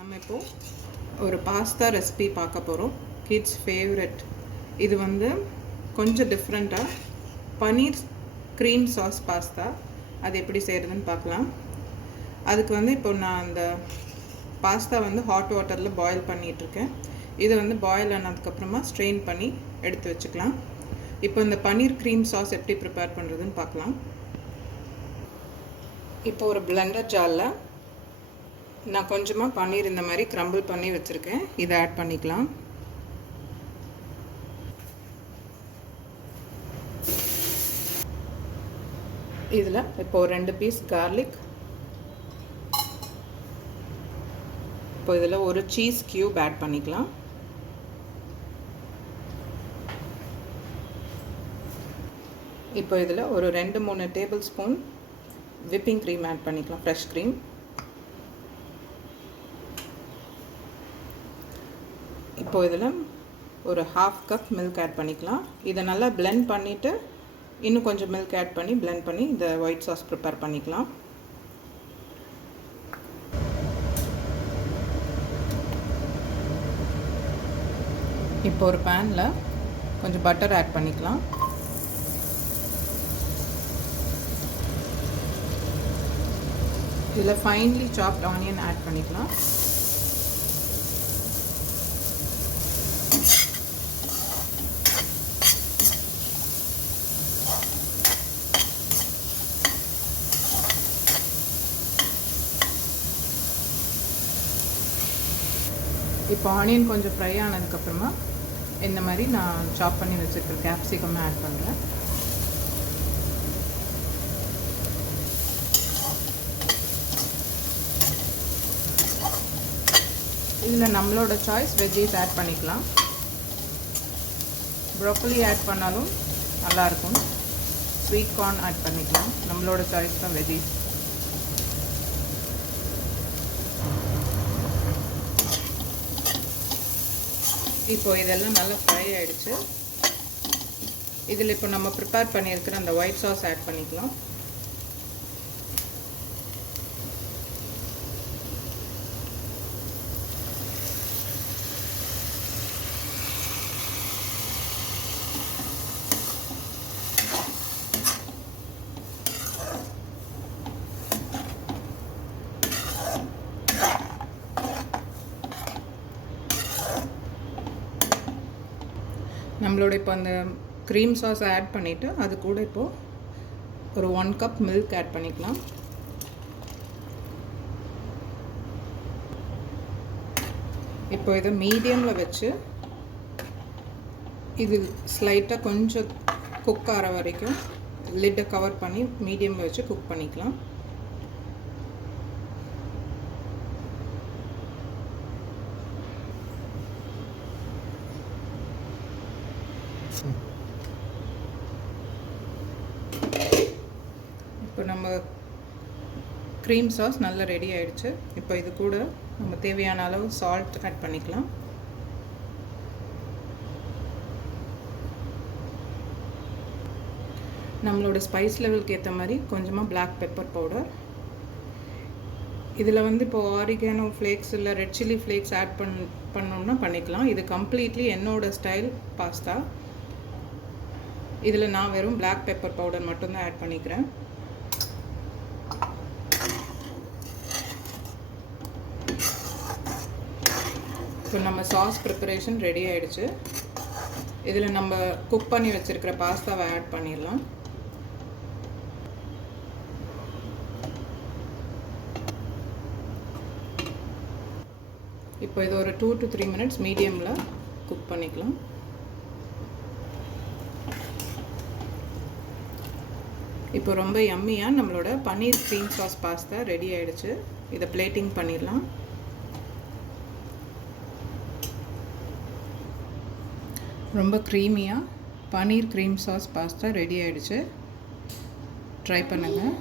நம்ம இப்போது ஒரு பாஸ்தா ரெசிபி பார்க்க போகிறோம். Kids favourite. இது வந்து கொஞ்சம் டிஃப்ரெண்ட்டாக பன்னீர் க்ரீம் சாஸ் பாஸ்தா. அது எப்படி செய்கிறதுன்னு பார்க்கலாம். அதுக்கு வந்து இப்போ நான் அந்த பாஸ்தா வந்து ஹாட் வாட்டரில் பாயில் பண்ணிகிட்ருக்கேன். இதை வந்து பாயில் ஆனதுக்கப்புறமா ஸ்ட்ரெயின் பண்ணி எடுத்து வச்சுக்கலாம். இப்போ இந்த பன்னீர் க்ரீம் சாஸ் எப்படி ப்ரிப்பேர் பண்ணுறதுன்னு பார்க்கலாம். இப்போ ஒரு பிளெண்டர் ஜாரில் நான் கொஞ்சமாக பன்னீர் இந்த மாதிரி க்ரம்பிள் பண்ணி வச்சுருக்கேன். இதை ஆட் பண்ணிக்கலாம். இதில் இப்போ 2 பீஸ் கார்லிக், இப்போ இதில் ஒரு சீஸ் க்யூப் ஆட் பண்ணிக்கலாம். இப்போ இதில் ஒரு 2-3 tablespoon whipping cream add பண்ணிக்கலாம், ஃப்ரெஷ் க்ரீம். இப்போ இதில் ஒரு 1/2 கப் மில்க் ஆட் பண்ணிக்கலாம். இதை நல்லா பிளெண்ட் பண்ணிவிட்டு இன்னும் கொஞ்சம் மில்க் ஆட் பண்ணி பிளெண்ட் பண்ணி இந்த ஒயிட் சாஸ் ப்ரிப்பேர் பண்ணிக்கலாம். இப்போ ஒரு பேனில் கொஞ்சம் பட்டர் ஆட் பண்ணிக்கலாம். இதில் ஃபைன்லி சாப்ட் ஆனியன் ஆட் பண்ணிக்கலாம். இப்போ ஆனியன் கொஞ்சம் ஃப்ரை ஆனதுக்கப்புறமா இந்த மாதிரி நான் சாப் பண்ணி வச்சுருக்கிற கேப்சிகம் ஆட் பண்ணுறேன். இதில் நம்மளோட சாய்ஸ் வெஜ்ஜீஸ் ஆட் பண்ணிக்கலாம். ப்ரோக்கலி ஆட் பண்ணாலும் நல்லாயிருக்கும். ஸ்வீட் கார்ன் ஆட் பண்ணிக்கலாம். நம்மளோட சாய்ஸ் தான் வெஜ்ஜீஸ். இப்போ இதெல்லாம் நல்லா ஃப்ரை ஆகிடுச்சு. இதில் இப்போ நம்ம ப்ரிப்பேர் பண்ணியிருக்கிற அந்த ஒயிட் சாஸ் ஆட் பண்ணிக்கலாம். நம்மளோட இப்போ அந்த க்ரீம் சாஸ் ஆட் பண்ணிவிட்டு அது கூட இப்போது ஒரு 1 கப் மில்க் ஆட் பண்ணிக்கலாம். இப்போ இதை மீடியமில் வச்சு இது ஸ்லைட்டாக கொஞ்சம் குக் ஆகிற வரைக்கும் லிட்டை கவர் பண்ணி மீடியமில் வச்சு குக் பண்ணிக்கலாம். இப்போ நம்ம க்ரீம் சாஸ் நல்லா ரெடி ஆகிடுச்சு. இப்போ இது கூட நம்ம தேவையான அளவு சால்ட் ஆட் பண்ணிக்கலாம். நம்மளோட ஸ்பைஸ் லெவலுக்கு ஏற்ற மாதிரி கொஞ்சமாக பிளாக் பெப்பர் பவுடர். இதில் வந்து இப்போது ஆரிகானோ ஃப்ளேக்ஸ் இல்லை ரெட் சில்லி ஃப்ளேக்ஸ் ஆட் பண்ணோம்னா பண்ணிக்கலாம். இது கம்ப்ளீட்லி என்னோடய ஸ்டைல் பாஸ்தா. இதில் நான் வெறும் பிளாக் பெப்பர் பவுடர் மட்டும்தான் ஆட் பண்ணிக்கிறேன். இப்போ நம்ம சாஸ் ப்ரிப்பரேஷன் ரெடி ஆகிடுச்சு. இதில் நம்ம குக் பண்ணி வச்சுருக்கிற பாஸ்தாவை ஆட் பண்ணிடலாம். இப்போ இது ஒரு 2 to 3 மினிட்ஸ் மீடியமில் குக் பண்ணிக்கலாம். இப்போ ரொம்ப யம்மியாக நம்மளோட பன்னீர் க்ரீம் சாஸ் பாஸ்தா ரெடி ஆகிடுச்சு. இதை பிளேட்டிங் பண்ணிடலாம். ரொம்ப க்ரீமியாக பன்னீர் க்ரீம் சாஸ் பாஸ்தா ரெடி ஆகிடுச்சு. ட்ரை பண்ணுங்கள்.